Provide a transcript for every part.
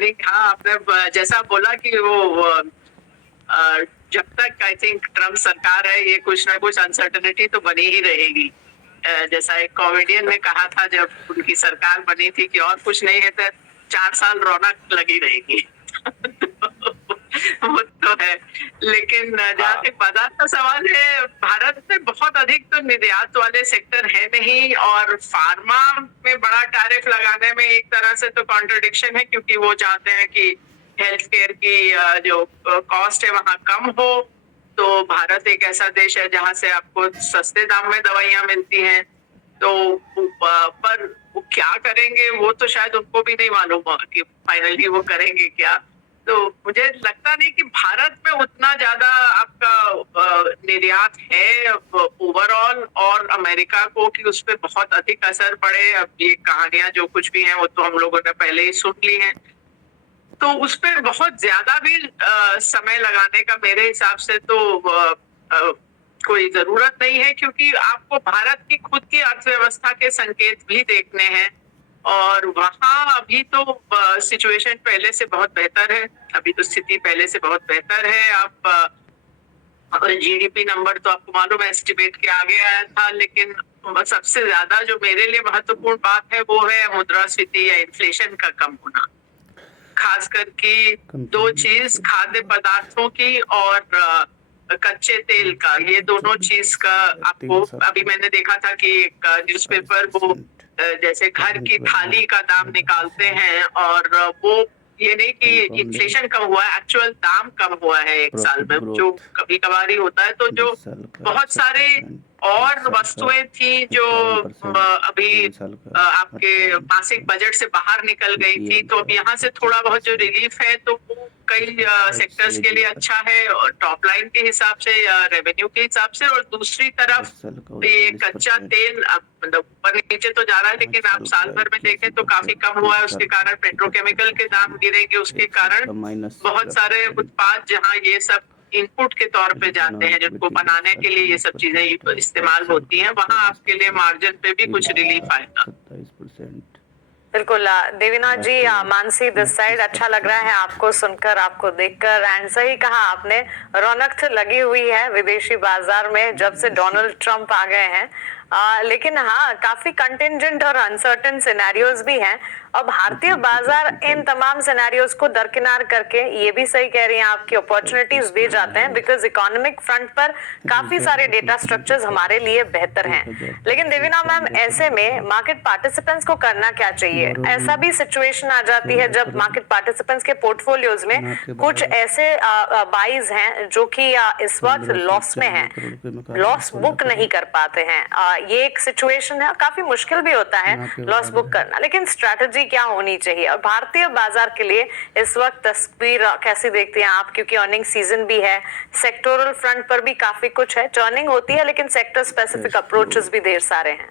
Morning. हाँ, आपने जैसा बोला कि वो जब तक आई थिंक ट्रम्प सरकार है, ये कुछ ना कुछ अनसर्टेनिटी तो बनी ही रहेगी। जैसा एक कॉमेडियन ने कहा था जब उनकी सरकार बनी थी कि और कुछ नहीं है तो 4 साल रौनक लगी रहेगी। वो तो है, लेकिन जहाँ तक बाजार का सवाल है, भारत में बहुत अधिक तो निर्यात वाले सेक्टर है नहीं, और फार्मा में बड़ा टैरिफ लगाने में एक तरह से तो कॉन्ट्रडिक्शन है, क्योंकि वो चाहते हैं कि हेल्थ केयर की जो कॉस्ट है वहाँ कम हो। तो भारत एक ऐसा देश है जहाँ से आपको सस्ते दाम में दवाइयां मिलती हैं। तो पर वो क्या करेंगे वो तो शायद उनको भी नहीं मालूम कि फाइनली वो करेंगे क्या। तो मुझे लगता नहीं कि भारत में उतना ज्यादा आपका निर्यात है ओवरऑल, और अमेरिका को कि उस पर बहुत अधिक असर पड़े। अब ये कहानियां जो कुछ भी हैं वो तो हम लोगों ने पहले ही सुन ली हैं, तो उस पर बहुत ज्यादा भी समय लगाने का मेरे हिसाब से तो कोई जरूरत नहीं है, क्योंकि आपको भारत की खुद की अर्थव्यवस्था के संकेत भी देखने हैं, और वहाँ अभी तो सिचुएशन पहले से बहुत बेहतर है। अभी तो स्थिति पहले से बहुत बेहतर है। आप जीडीपी नंबर तो आपको मालूम है एस्टिमेट के आगे आया था, लेकिन सबसे ज्यादा जो मेरे लिए महत्वपूर्ण बात है वो है मुद्रास्फीति या इन्फ्लेशन का कम होना। खास करके दो चीज, खाद्य पदार्थों की और कच्चे तेल का, ये दोनों चीज का आपको अभी मैंने देखा था कि एक न्यूज़पेपर वो जैसे घर की थाली का दाम निकालते हैं, और वो ये नहीं कि इन्फ्लेशन कम हुआ है, एक्चुअल दाम कम हुआ है एक साल में, जो कभी कभार ही होता है। तो जो बहुत सारे और वस्तुएं थी जो अभी आपके मासिक बजट से बाहर निकल गई थी, तो अब यहाँ से थोड़ा बहुत जो रिलीफ है तो वो कई सेक्टर्स के लिए अच्छा है, और टॉप लाइन के हिसाब से या रेवेन्यू के हिसाब से। और दूसरी तरफ ये कच्चा तेल मतलब ऊपर नीचे तो जा रहा है, लेकिन आप साल भर में देखें तो काफी कम हुआ है। उसके कारण पेट्रोकेमिकल के दाम गिरेंगे, उसके कारण बहुत सारे उत्पाद जहाँ ये सब इनपुट के तौर पे जाते हैं, जिनको बनाने के लिए ये सब चीजें इस्तेमाल होती हैं, वहाँ आपके लिए मार्जिन पे भी कुछ रिलीफ आएगा। 27%। बिल्कुल देवीनाथ जी, मानसी दिस साइड, अच्छा लग रहा है आपको सुनकर, आपको देखकर। एंड सही कहा आपने, रौनक तो लगी हुई है विदेशी बाजार में जब से डोनाल्ड ट्रंप आ गए हैं। लेकिन हाँ, काफी कंटिंजेंट और अनसर्टेन सिनेरियोज भी हैं, और भारतीय बाजार इन तमाम सिनेरियोज को दरकिनार करके, ये भी सही कह रही हैं आपकी, अपॉर्चुनिटीज भी जाते हैं, बिकॉज इकोनॉमिक फ्रंट पर काफी सारे डेटा स्ट्रक्चर्स हमारे लिए बेहतर हैं। लेकिन देवीना मैम, ऐसे में मार्केट पार्टिसिपेंट्स को करना क्या चाहिए? ऐसा भी सिचुएशन आ जाती है जब मार्केट पार्टिसिपेंट्स के पोर्टफोलियोज में कुछ ऐसे बाइज हैं जो कि इस वक्त लॉस में हैं, लॉस बुक नहीं कर पाते हैं। ये एक सिचुएशन है, काफी मुश्किल भी होता है लॉस बुक करना, लेकिन स्ट्रैटेजी क्या होनी चाहिए? और भारतीय बाजार के लिए इस वक्त तस्वीर कैसी देखती हैं आप? क्योंकि अर्निंग सीजन भी है, सेक्टोरल फ्रंट पर भी काफी कुछ है, टर्निंग होती है, लेकिन सेक्टर स्पेसिफिक अप्रोचेस भी ढेर सारे हैं।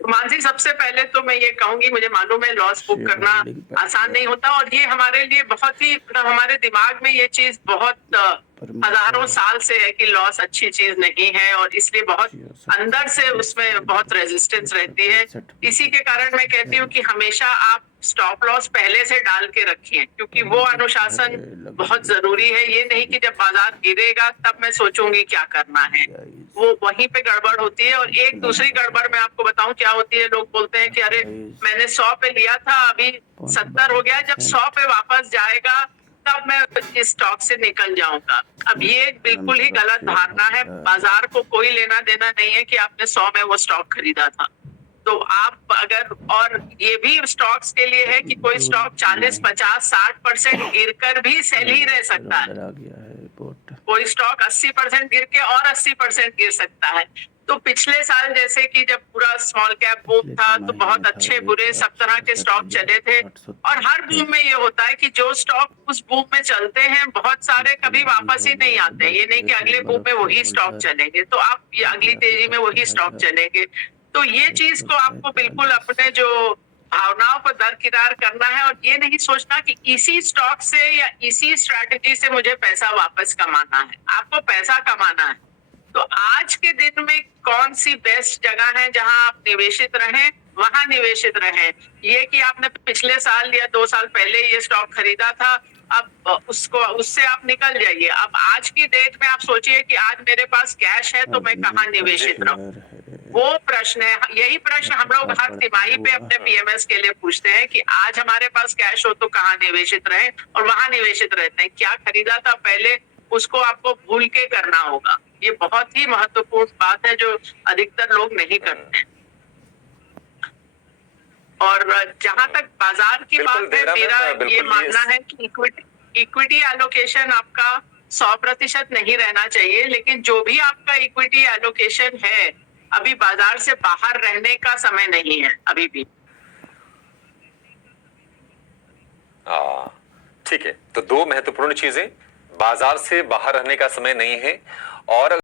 मानसी, सबसे पहले तो मैं ये कहूंगी, मुझे मालूम है लॉस बुक करना आसान नहीं होता, और ये हमारे लिए बहुत ही, हमारे दिमाग में ये चीज बहुत हजारों साल से है कि लॉस अच्छी चीज नहीं है, और इसलिए बहुत अंदर से उसमें बहुत रेजिस्टेंस रहती है। इसी के कारण मैं कहती हूँ कि हमेशा आप स्टॉप लॉस पहले से डाल के रखिए, क्योंकि वो अनुशासन बहुत जरूरी है। ये नहीं कि जब बाजार गिरेगा तब मैं सोचूंगी क्या करना है, वो वहीं पे गड़बड़ होती है। और एक दूसरी गड़बड़ मैं आपको बताऊं क्या होती है, लोग बोलते हैं कि अरे मैंने 100 पे लिया था, अभी 70 हो गया, जब 100 पे वापस जाएगा तब मैं इस स्टॉक से निकल जाऊंगा। अब ये बिल्कुल ही गलत धारणा है। बाजार को कोई लेना देना नहीं है कि आपने 100 में वो स्टॉक खरीदा था। तो आप अगर, और ये भी स्टॉक्स के लिए है कि कोई स्टॉक 40, 50, 60% गिरकर भी सेल ही रह सकता है, कोई स्टॉक 80% गिर के और 80% गिर सकता है। तो पिछले साल जैसे कि जब पूरा स्मॉल कैप बूम था, तो बहुत अच्छे बुरे सब तरह के स्टॉक चले थे, और हर बूम में ये होता है कि जो स्टॉक उस बूम में चलते हैं बहुत सारे कभी वापस ही नहीं आते। ये नहीं कि अगले बूम में वही स्टॉक चलेंगे, तो आप ये अगली तेजी में वही स्टॉक चलेंगे। तो ये चीज को आपको बिल्कुल अपने जो भावनाओं को दरकिनार करना है, और ये नहीं सोचना कि इसी स्टॉक से या इसी स्ट्रैटेजी से मुझे पैसा वापस कमाना है। आपको पैसा कमाना है तो आज के दिन में कौन सी बेस्ट जगह है जहां आप निवेशित रहें, वहां निवेशित रहें। ये कि आपने पिछले साल या 2 साल पहले ये स्टॉक खरीदा था, अब उससे आप निकल जाइए। अब आज की डेट में आप सोचिए कि आज मेरे पास कैश है तो मैं कहाँ निवेशित रहूं। वो प्रश्न है, यही प्रश्न हम लोग हर तिमाही पे अपने पीएमएस के लिए पूछते हैं कि आज हमारे पास कैश हो तो कहाँ निवेशित रहे, और वहां निवेशित रहते हैं। क्या खरीदा था पहले, उसको आपको भूल के करना होगा। ये बहुत ही महत्वपूर्ण बात है जो अधिकतर लोग नहीं करते हैं। और जहां तक बाजार की बिल्कुल बात है, देवरा मेरा मैम, बिल्कुल ये मानना है कि इक्विटी एलोकेशन आपका 100% नहीं रहना चाहिए, लेकिन जो भी आपका इक्विटी एलोकेशन है, अभी बाजार से बाहर रहने का समय नहीं है अभी भी। ठीक है, तो दो महत्वपूर्ण चीजें, बाजार से बाहर रहने का समय नहीं है, और